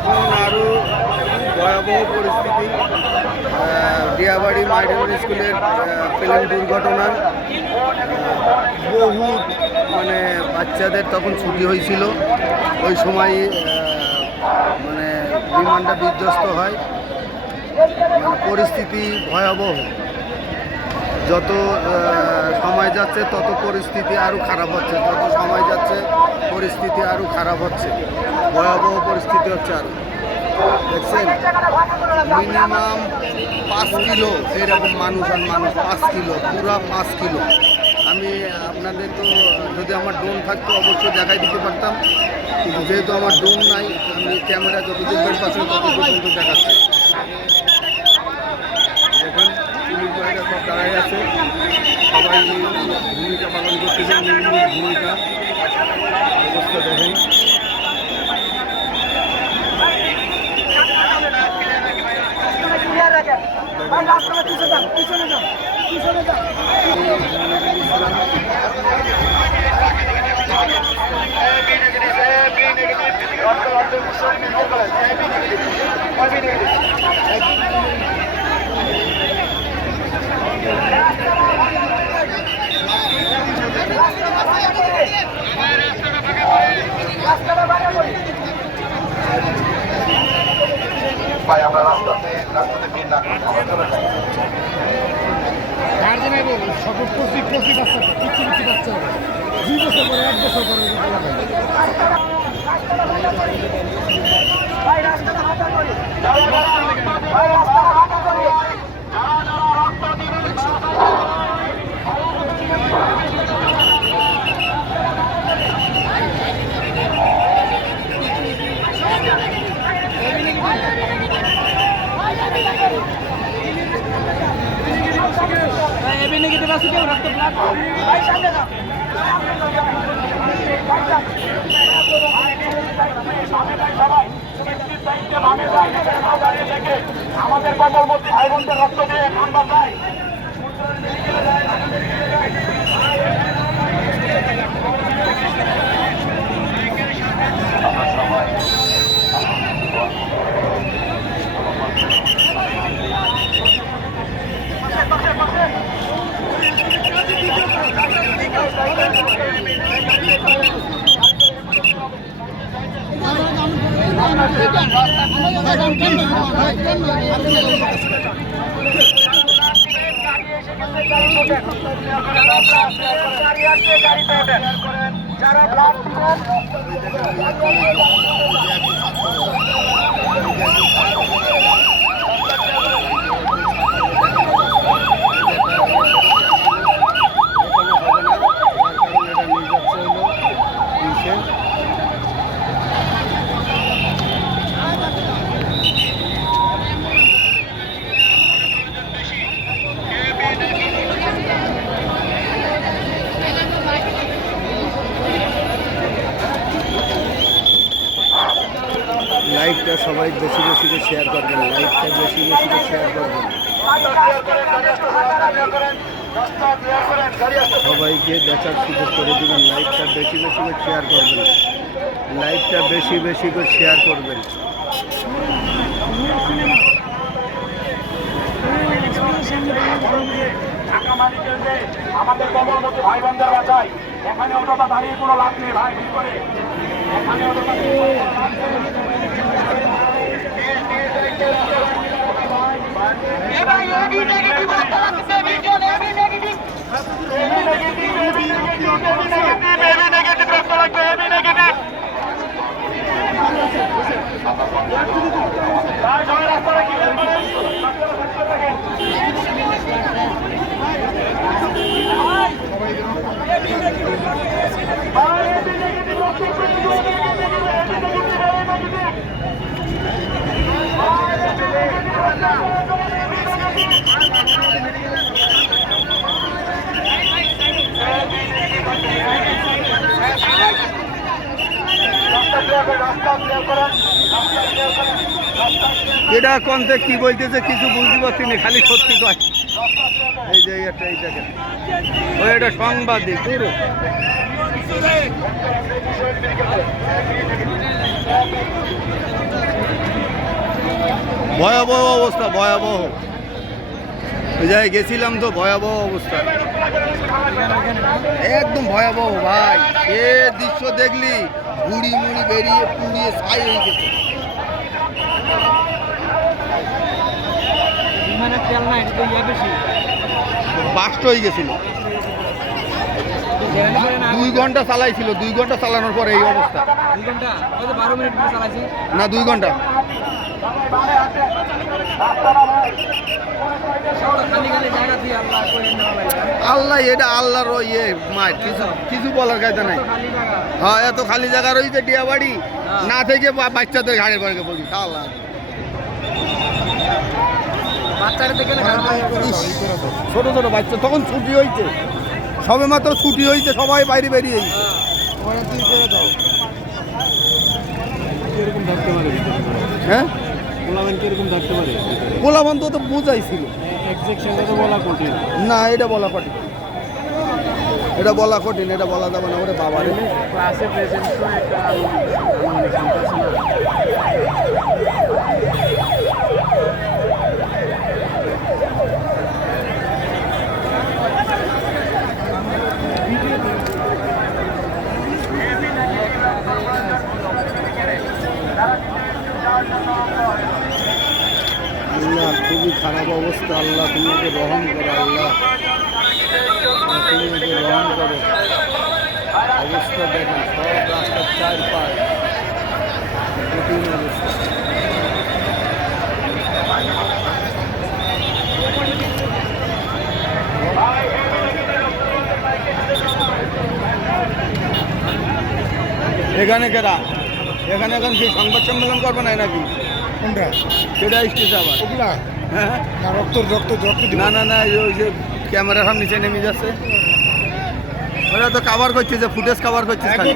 এখন আরও ভয়াবহ পরিস্থিতি। দিয়াবাড়ি মাইডল স্কুলের প্লেন দুর্ঘটনা, বহু মানে বাচ্চাদের তখন ছুটি হয়েছিল, ওই সময় মানে বিমানটা বিধ্বস্ত হয়। পরিস্থিতি ভয়াবহ। যত সময় যাচ্ছে তত পরিস্থিতি আরও খারাপ হচ্ছে, যত সময় যাচ্ছে পরিস্থিতি আরও খারাপ হচ্ছে, ভয়াবহ পরিস্থিতি হচ্ছে আরও। দেখছেন মিনিমাম 5 কিলো এরকম মানুষ, আর মানুষ 5 কিলো, পুরা 5 কিলো। আমি আপনাদের তো যদি আমার ড্রোন থাকতো অবশ্যই দেখাই দিতে পারতাম, কিন্তু যেহেতু আমার ড্রোন নাই, আমি ক্যামেরা যতদূর বের পাচ্ছি ততদূর পর্যন্ত দেখাচ্ছি। দেখেন পুলিশ বাহিনীরা সব দাঁড়াই আছে, সবাই ভূমিকা পালন করতেছে, নির্মূল ভূমিকা। অবস্থা দেখেন। ভাই আমরা রাস্তাতে ভিড় না করি, আমরা চলে যাই। আমাদের কর্মবর্তী ভাই বোনদের রক্ত দিয়ে আমরা চাই। যারা ব্লাড দিবেন লাইভটা সবাই বেশি বেশি করে শেয়ার করবেন, লাইভটা বেশি বেশি করে শেয়ার করবেন, সবাইকে দেখার সুযোগ করে দেবেন। লাইভটা বেশি বেশি করে শেয়ার করবেন, লাইভটা বেশি বেশি করে শেয়ার করবেন। আমাদের কর্মবর্তী ভাই বোনদের বাঁচাই। এখানে অযথা দাঁড়িয়ে কোনো লাভ নেই ভাই, ঠিক করে এখানে অযথা এটা কোনতে কি বলতেছে কিছু বুঝতে পারছি না, খালি সত্যি কয়। এই যে এটা এই দেখেন, ওই এটা সাংবাদিক দূর ভয়াবহ অবস্থা, ভয়াবহ। ওই জায়গায় গেছিলাম তো, ভয়াবহ অবস্থা, একদম ভয়াবহ ভাই। এ দৃশ্য দেখলি বুড়ি মুড়ি বেরিয়ে পুড়িয়ে ছাই হয়ে গেছে। বিমানের তেল না, এটা তো বেশি বাস্ট হয়ে গেছিল। 2 ঘন্টা চালাইছিল, 2 ঘন্টা চালানোর পরে এই অবস্থা। 2 ঘন্টা 12 মিনিট চালাইছি না, 2 ঘন্টা। খালি খালি জায়গা দিয়ে আল্লাহ করে নেওয়া লাগে। আল্লাহ, এটা আল্লাহর ইয়ে মায়, কিছু কিছু বলার কায়দা নাই। খালি জায়গা, হ্যাঁ, এত খালি জায়গা রয়েছে ডিয়া বাড়ি না থেকে বাচ্চাদের ঘাড়ে বাড়িকে পড়ি। আল্লাহ, বাচ্চারা দেখে খারাপ লাগে। ছোট ছোট বাচ্চা তখন ছুটি হয়েছে, সবে মাত্র ছুটি হয়েছে, সবাই বাইরে বেরিয়ে কিরকম থাকতে পারে, হ্যাঁ পোলাবেন কিরকম থাকতে পারে, পোলাবান তো বুঝাইছিল। এক্সাক্ট তো বলা কঠিন। না, এটা বলা কঠিন, এটা বলা কঠিন, এটা বলা যাবে না। ওরে বাবা রে, ক্লাসে প্রেজেন্ট তো একটা মানে সন্তান না। আল্লাহ, খুবই খারাপ অবস্থা। আল্লাহ, তুমি ওকে রহম করো। আল্লাহ, তুমি ওকে রহম করো। অবস্থা দেখেন, সব রাস্তার চারপাশ কঠিন অবস্থা। এখানে কেরা, এখানে এখন কি সংবাদ সম্মেলন করবে না নাকি? কোনটা সেটা এসেছে আবার। ওগুলা হ্যাঁ, না, রক্ত রক্ত রক্ত না না না, ওই যে ক্যামেরা সামনে নিচে নেমে যাচ্ছে, ওরা তো কাভার করছে, যে ফুটেজ কাভার করছে খালি।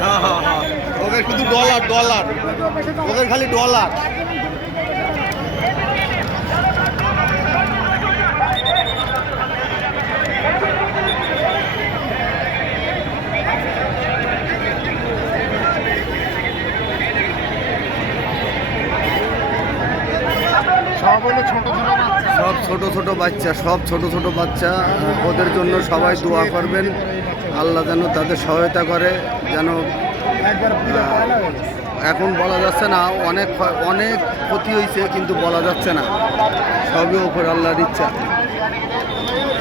হ্যাঁ হ্যাঁ হ্যাঁ, ওদের শুধু ডলার ডলার, ওদের খালি ডলার। সব হলো ছোট ছোট বাচ্চা, সব ছোট ছোট বাচ্চা, সব ছোট ছোট বাচ্চা। ওদের জন্য সবাই দোয়া করবেন, আল্লাহ যেন তাদের সহায়তা করে। যেন এখন বলা যাচ্ছে না, অনেক অনেক ক্ষতি হয়েছে, কিন্তু বলা যাচ্ছে না। সবই ওপর আল্লাহর ইচ্ছা,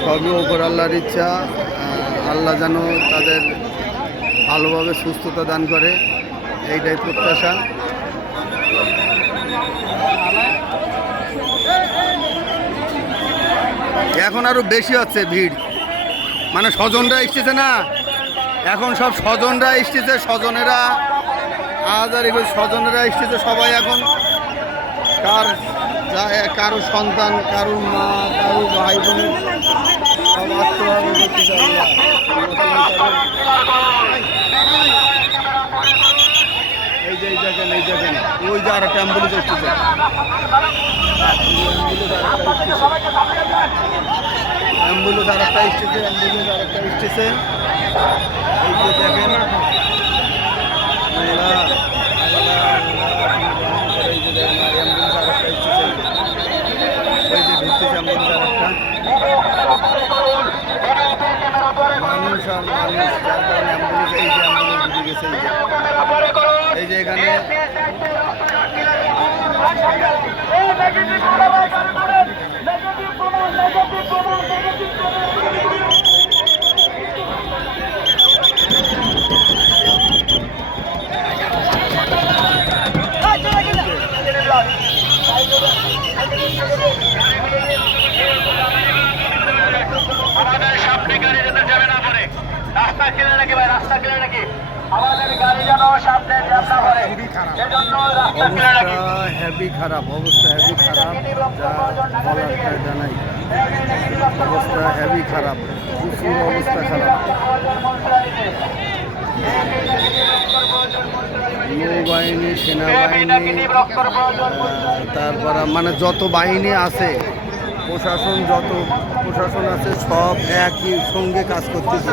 সবই ওপর আল্লাহর ইচ্ছা। আল্লাহ যেন তাদের ভালোভাবে সুস্থতা দান করে, এইটাই প্রত্যাশা। এখন আরো বেশি হচ্ছে ভিড়, মানে স্বজনরা এসেছে না, এখন সব স্বজনরা এসেছে, স্বজনেরা স্বজনেরা এসেছে সবাই। এখন কারো সন্তান, কারো মা, কারো ভাই বোন সব আত্মভাবে করতেছে। এই যে এই দেখেন, এই দেখেন, ওই যে আর একটা অ্যাম্বুলেন্স এসেছে, অ্যাম্বুলেন্স আর একটা এসেছে, অ্যাম্বুলেন্স আর একটা এসেছে। এই যে দেখেন, আল্লাহ, আল্লাহ, আল্লাহ, এই যে দেখেন অ্যাম্বুলেন্স আর একটা এসেছে, এই যে ঢুকতেছে অ্যাম্বুলেন্স আর একটা। মানুষ আর মানুষ, যার কারণে অ্যাম্বুলেন্স, এই যে অ্যাম্বুলেন্স ঢুকে গেছে, এই যে এখানে আমাদের সামনে গাড়ি যেতে যাবে না পরে, রাস্তা কিনে নাকি ভাই, রাস্তা কিনে নাকি আমাদের গাড়ি যেন সামনে যাবে না পরে, সেজন্য রাস্তা কিনে নাকি। অবস্থা হেভি খারাপ, অবস্থা হেভি খারাপ, যা বলার কায়দা নাই। অবস্থা হেভি খারাপ, প্রচুর অবস্থা খারাপ। নৌবাহিনী, সেনাবাহিনী, তারপর মানে যত বাহিনী আছে, প্রশাসন, যত প্রশাসন আছে, সব একই সঙ্গে কাজ করতেছে,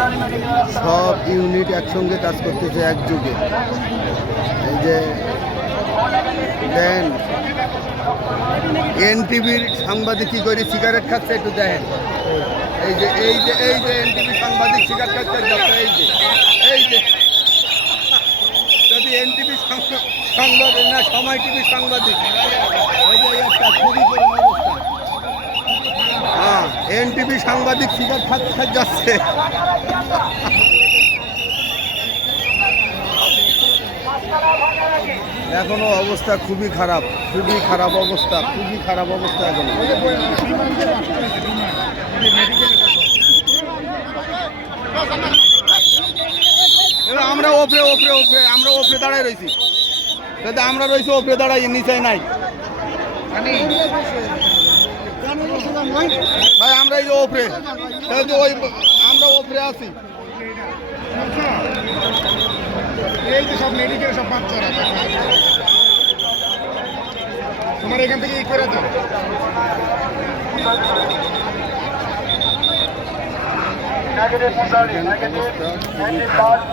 সব ইউনিট একসঙ্গে কাজ করতেছে একযোগে। এই যে দেন এনটিভির সাংবাদিক কি করে সিগারেট খাচ্ছে একটু দেখেন। এই যে এনটিভি সাংবাদিক সিগারেট খাচ্ছে যাচ্ছে, এই যে যদি এনটিভি সাংবাদিক না সময় টিভির সাংবাদিক, ওই যে একটা খুবই করুণ অবস্থা। হ্যাঁ, এনটিভি সাংবাদিক সিগারেট খাচ্ছে যাচ্ছে। এখনো অবস্থা খুবই খারাপ অবস্থা, খুবই খারাপ অবস্থা এখনো। এবার আমরা ওপরে দাঁড়াই রয়েছি, আমরা রয়েছি ওপরে দাঁড়াই, নিচে নাই ভাই। আমরা এই যে ওপরে, ওই আমরা ওপরে আছি। এই যে সব মেডিকেল সব বাচ্চারা তোমার এখান থেকে ই করে দাও। negative 30, negative 25.